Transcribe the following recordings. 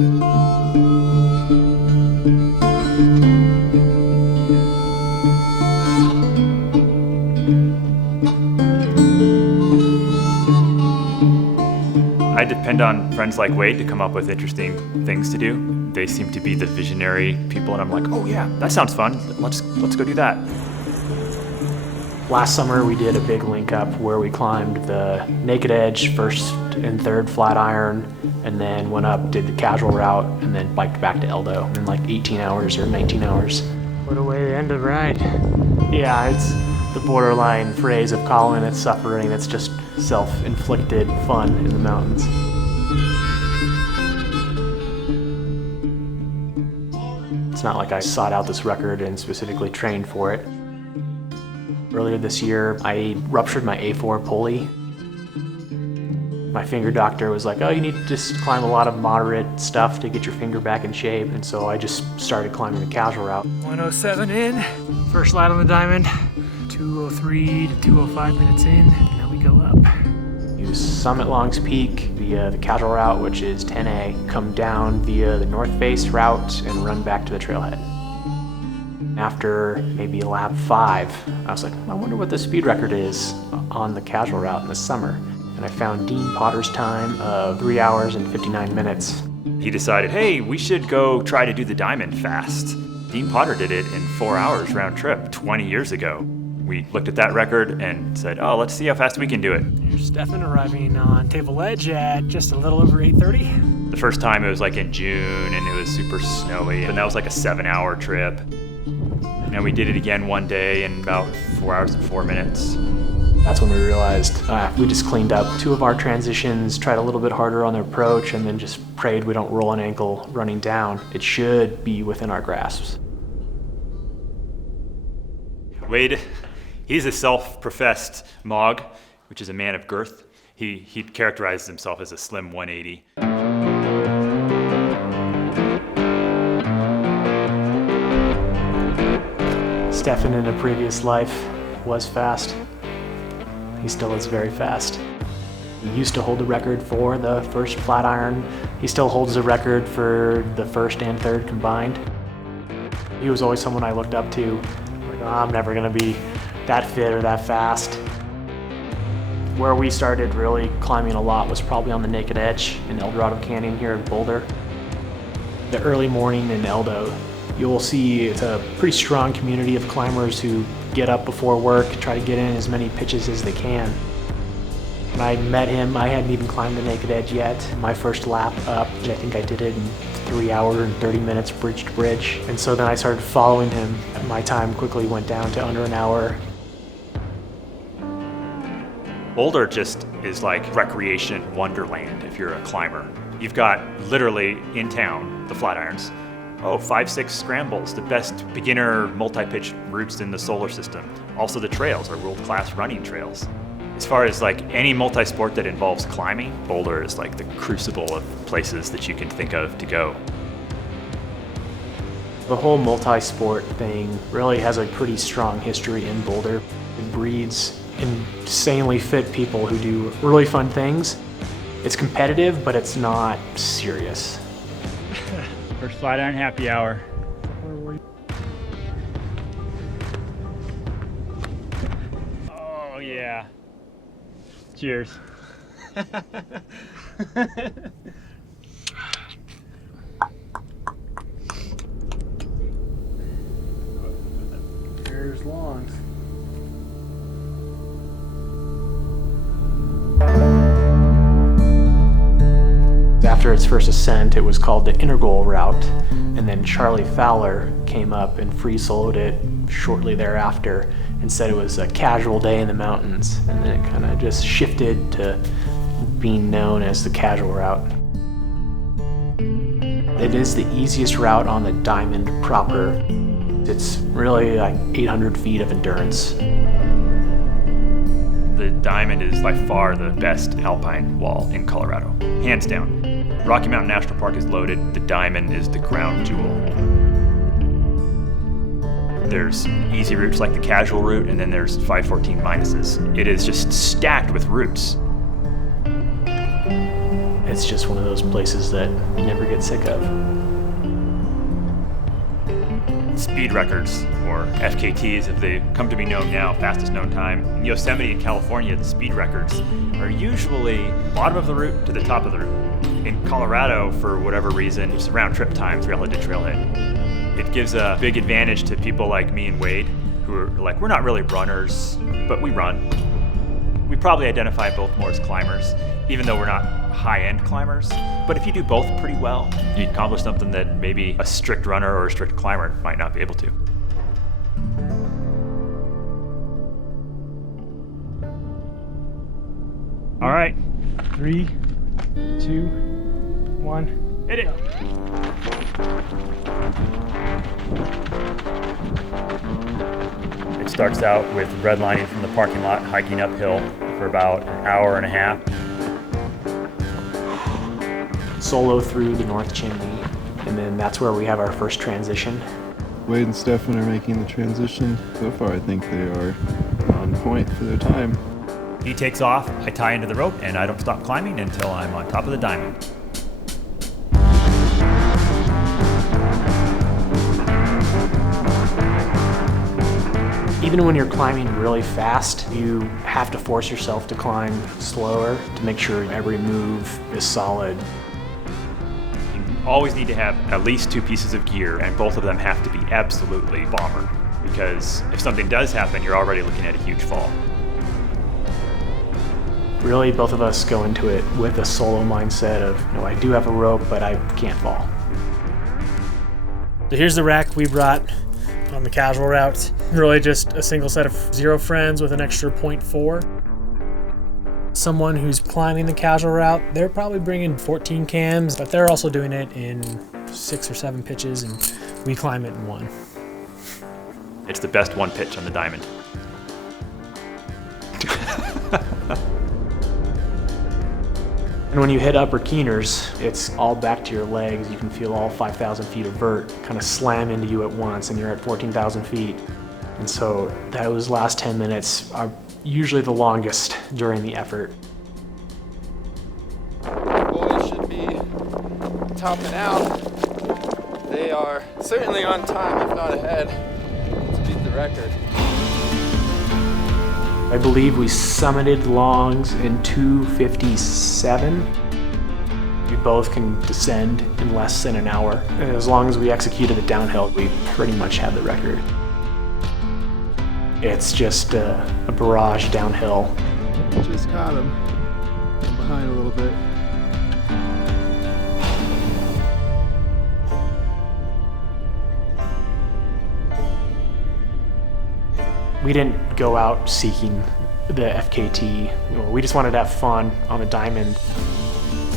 I depend on friends like Wade to come up with interesting things to do. They seem to be the visionary people, and I'm like, oh yeah, that sounds fun. Let's go do that. Last summer we did a big link up where we climbed the naked edge, first and third flat iron, and then went up, did the casual route, and then biked back to Eldo in like 18 hours or 19 hours. What a way to end the ride. Yeah, it's the borderline phrase of calling it suffering. It's just self-inflicted fun in the mountains. It's not like I sought out this record and specifically trained for it. Earlier this year, I ruptured my A4 pulley. My finger doctor was like, oh, you need to just climb a lot of moderate stuff to get your finger back in shape. And so I just started climbing the casual route. 107 in, first light on the diamond. 203 to 205 minutes in, now we go up. Use Summit Longs Peak via the casual route, which is 10A, come down via the North Face route and run back to the trailhead. After maybe lap 5, I was like, I wonder what the speed record is on the casual route in the summer. And I found Dean Potter's time of 3 hours and 59 minutes. He decided, hey, we should go try to do the diamond fast. Dean Potter did it in 4 hours round trip 20 years ago. We looked at that record and said, oh, let's see how fast we can do it. Here's Stefan arriving on Table Edge at just a little over 8:30. The first time it was like in June and it was super snowy, and that was like a 7-hour trip. And we did it again one day in about 4 hours and 4 minutes. That's when we realized we just cleaned up 2 of our transitions, tried a little bit harder on the approach, and then just prayed we don't roll an ankle running down. It should be within our grasps. Wade, he's a self-professed Mog, which is a man of girth. He characterizes himself as a slim 180. Stefan in a previous life was fast. He still is very fast. He used to hold the record for the first flat iron. He still holds the record for the first and third combined. He was always someone I looked up to. Like, oh, I'm never gonna be that fit or that fast. Where we started really climbing a lot was probably on the naked edge in El Dorado Canyon here in Boulder. The early morning in Eldo, you'll see it's a pretty strong community of climbers who get up before work, try to get in as many pitches as they can. When I met him, I hadn't even climbed the naked edge yet. My first lap up, I think I did it in 3 hours and 30 minutes bridge to bridge. And so then I started following him. My time quickly went down to under an hour. Boulder just is like recreation wonderland if you're a climber. You've got literally in town the flat irons. 5-6 scrambles, the best beginner multi-pitch routes in the solar system. Also the trails are world-class running trails. As far as like any multi-sport that involves climbing, Boulder is like the crucible of places that you can think of to go. The whole multi-sport thing really has a pretty strong history in Boulder. It breeds insanely fit people who do really fun things. It's competitive, but it's not serious. First flat iron happy hour. Oh yeah. Cheers. There's Longs. After its first ascent, it was called the Integral route, and then Charlie Fowler came up and free soloed it shortly thereafter and said it was a casual day in the mountains, and then it kind of just shifted to being known as the casual route. It is the easiest route on the diamond proper. It's really like 800 feet of endurance. The diamond is by far the best alpine wall in Colorado, hands down. Rocky Mountain National Park is loaded. The diamond is the crown jewel. There's easy routes like the casual route, and then there's 514 minuses. It is just stacked with routes. It's just one of those places that you never get sick of. Speed records, or FKTs if they come to be known now, fastest known time. In Yosemite in California, the speed records are usually bottom of the route to the top of the route. In Colorado, for whatever reason, it's round trip time, trailhead to trailhead. It gives a big advantage to people like me and Wade, who are like, we're not really runners, but we run. We probably identify both more as climbers, even though we're not high-end climbers. But if you do both pretty well, you accomplish something that maybe a strict runner or a strict climber might not be able to. All right, 3, 2, 1. Hit it! It starts out with redlining from the parking lot, hiking uphill for about an hour and a half. Solo through the North Chimney, and then that's where we have our first transition. Wade and Stefan are making the transition. So far, I think they are on point for their time. He takes off, I tie into the rope, and I don't stop climbing until I'm on top of the diamond. Even when you're climbing really fast, you have to force yourself to climb slower to make sure every move is solid. You always need to have at least 2 pieces of gear, and both of them have to be absolutely bomber, because if something does happen, you're already looking at a huge fall. Really, both of us go into it with a solo mindset of, you know, I do have a rope, but I can't fall. So here's the rack we brought on the casual route. Really just a single set of 0 friends with an extra 0.4. Someone who's climbing the casual route, they're probably bringing 14 cams, but they're also doing it in 6 or 7 pitches, and we climb it in 1. It's the best one pitch on the diamond. And when you hit upper keeners, it's all back to your legs. You can feel all 5,000 feet of vert kind of slam into you at once, and you're at 14,000 feet. And so those last 10 minutes are usually the longest during the effort. Boys should be topping out. They are certainly on time, if not ahead, to beat the record. I believe we summited Longs in 2:57. We both can descend in less than an hour. And as long as we executed the downhill, we pretty much had the record. It's just a barrage downhill. Just caught him from behind a little bit. We didn't go out seeking the FKT. We just wanted to have fun on the diamond.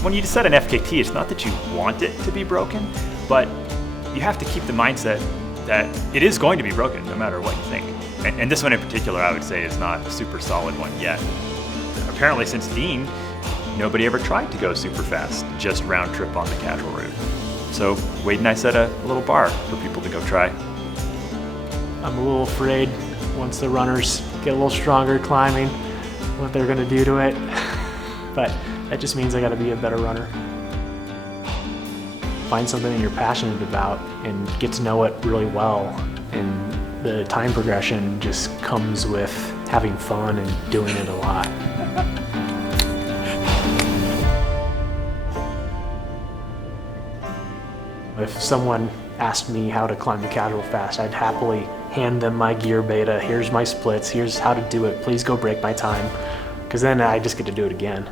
When you set an FKT, it's not that you want it to be broken, but you have to keep the mindset that it is going to be broken no matter what you think. And this one in particular, I would say, is not a super solid one yet. Apparently since Dean, nobody ever tried to go super fast, just round trip on the casual route. So Wade and I set a little bar for people to go try. I'm a little afraid once the runners get a little stronger climbing, what they're gonna do to it. But that just means I gotta be a better runner. Find something that you're passionate about and get to know it really well. And the time progression just comes with having fun and doing it a lot. If someone asked me how to climb the casual fast, I'd happily hand them my gear beta. Here's my splits, here's how to do it. Please go break my time. Because then I just get to do it again.